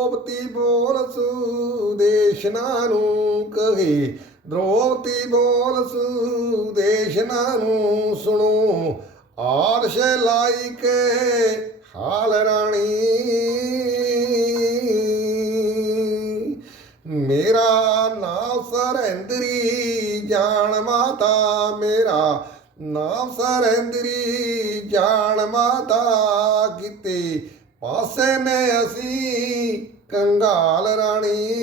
ਕਹੇ ਦ੍ਰੋਪਤੀ ਬੋਲ ਸੁਦੇਸ਼ਨਾ ਨੂੰ ਕਹੇ। ਦ੍ਰੋਪਤੀ ਬੋਲ ਸੁਦੇਸ਼ਨਾ ਨੂੰ ਸੁਣੋ। ਆਰਸ਼ ਲਾਈ ਕੇ ਹਾਲ ਰਾਣੀ। ਮੇਰਾ ਨਾਮ ਸਰੈਂਦਰੀ ਜਾਣ ਮਾਤਾ, ਮੇਰਾ ਨਾਮ ਸਰੈਂਦਰੀ ਜਾਣ ਮਾਤਾ, ਕਿਤੇ ਪਾਸੇ ਮੈਂ ਅਸੀਂ ਕੰਗਾਲ ਰਾਣੀ।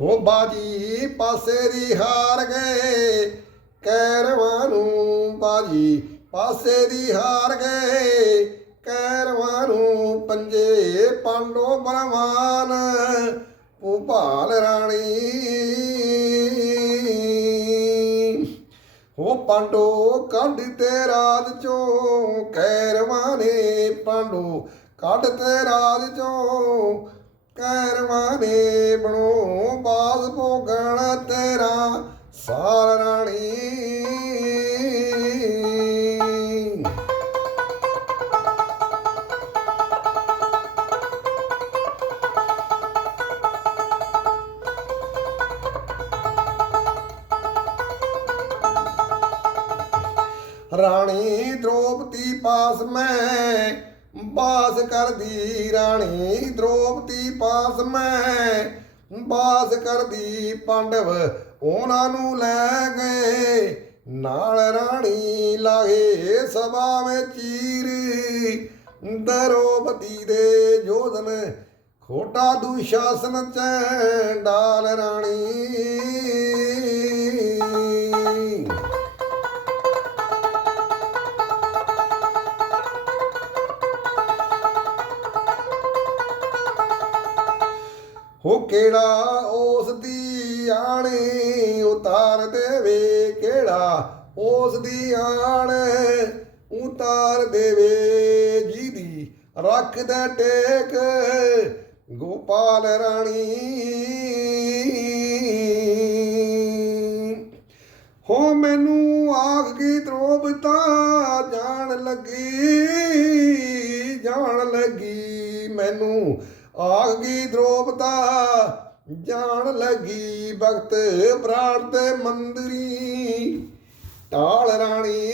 ਹੋ ਬਾਜੀ ਪਾਸੇ ਦੀ ਹਾਰ ਗਏ, ਕੈਰਵਾਂ ਨੂੰ ਬਾਜੀ। ਪਾਸੇ ਦੀ ਹਾਰ ਗਏ ਪੰਜੇ ਪਾਂਡੋ ਬਰਮਾਨ ਭੂਪਾਲ ਰਾਣੀ। ਹੋ ਪਾਂਡੋ ਕੱਢ ਤੇ ਰਾਜ ਚੋਂ, ਕੈਰਵਾਨੇ ਪਾਂਡੋ ਕੱਢ ਤੇ ਰਾਜ ਚੋਂ ਕੈਰਵਾਂ ਨੇ ਬਣੋ ਬਾਜ਼ ਭੋਗਣ ਤੇਰਾ ਸਾਰਾ ਰਾਣੀ ਰਾਣੀ ਦ੍ਰੋਪਦੀ ਪਾਸ ਮੈਂ ਬਾਸ ਕਰਦੀ ਰਾਣੀ ਦ੍ਰੋਪਦੀ ਪਾਸ ਮੈਂ ਬਾਸ ਕਰਦੀ ਪਾਂਡਵ ਉਹਨਾਂ ਨੂੰ ਲੈ ਗਏ। ਨਾਲ ਰਾਣੀ ਲਾਗੇ ਸਭਾ ਵਿੱਚ ਚੀਰ, ਦਰੋਪਦੀ ਦੇ ਜੋਧਨ ਖੋਟਾ ਦੁਸ਼ਾਸਨ ਚ ਡਾਲ ਰਾਣੀ। ਹੋ ਕਿਹੜਾ ਉਸ ਦੀ ਆਣੇ ਉਤਾਰ ਦੇਵੇ? ਕਿਹੜਾ ਉਸ ਦੀ ਆਣ ਉਤਾਰ ਦੇਵੇ? ਜੀ ਜਿਹਦੀ ਰੱਖਦਾ ਟੇਕ ਗੋਪਾਲ ਰਾਣੀ। ਹੋ ਮੈਨੂੰ ਆਖ ਕੀ ਦਰੋਬਤਾ ਜਾਣ ਲੱਗੀ ਜਾਣ ਲੱਗੀ ਮੈਨੂੰ ਆਖ ਗਈ ਜਾਣ ਲੱਗੀ ਭਗਤ ਪ੍ਰਾਣ ਤੇ ਮੰਦਰੀ। ਟਾਲ ਰਾਣੀ।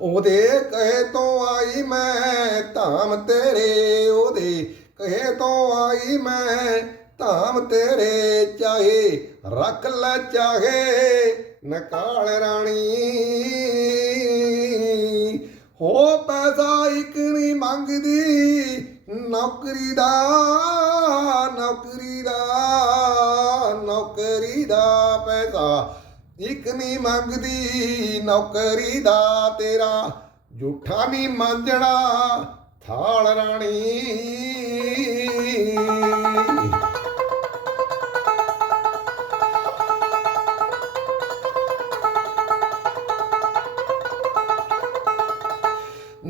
ਉਹਦੇ ਕਹੇ ਤੋਂ ਆਈ ਮੈਂ ਧਾਮ ਤੇਰੇ, ਉਹਦੇ ਕਹੇ ਤੋਂ ਆਈ ਮੈਂ ਧਾਮ ਤੇਰੇ ਚਾਹੇ, ਰੱਖ ਲੈ ਚਾਹੇ, ਨਕਾਲ ਰਾਣੀ। ਹੋ ਪੈਸਾ ਇੱਕ ਨਹੀਂ ਮੰਗਦੀ, ਨੌਕਰੀ ਦਾ ਨੌਕਰੀ ਦਾ ਨੌਕਰੀ ਦਾ ਪੈਸਾ ਇੱਕ ਨਹੀਂ ਮੰਗਦੀ, ਨੌਕਰੀ ਦਾ ਤੇਰਾ ਝੂਠਾ ਨਹੀਂ ਮੰਜਣਾ, ਥਾਲ ਰਾਣੀ।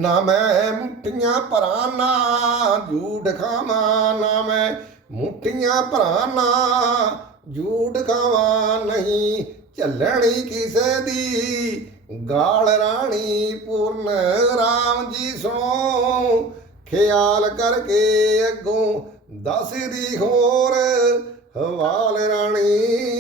ਨਾ ਮੈਂ ਮੁੱਠੀਆਂ ਭਰਾਂ, ਨਾ ਝੂਠ ਖਾਵਾਂ, ਨਾ ਮੈਂ ਮੁੱਠੀਆਂ ਭਰਾਂ, ਨਾ ਝੂਠ ਖਾਵਾਂ। ਨਹੀਂ ਝੱਲਣੀ ਕਿਸੇ ਦੀ, ਗਾਲ ਰਾਣੀ ਪੂਰਨ ਰਾਮ ਜੀ ਸੁਣੋ। ਖਿਆਲ ਕਰਕੇ ਅੱਗੋਂ ਦੱਸਦੀ ਹੋਰ, ਹਵਾਲ ਰਾਣੀ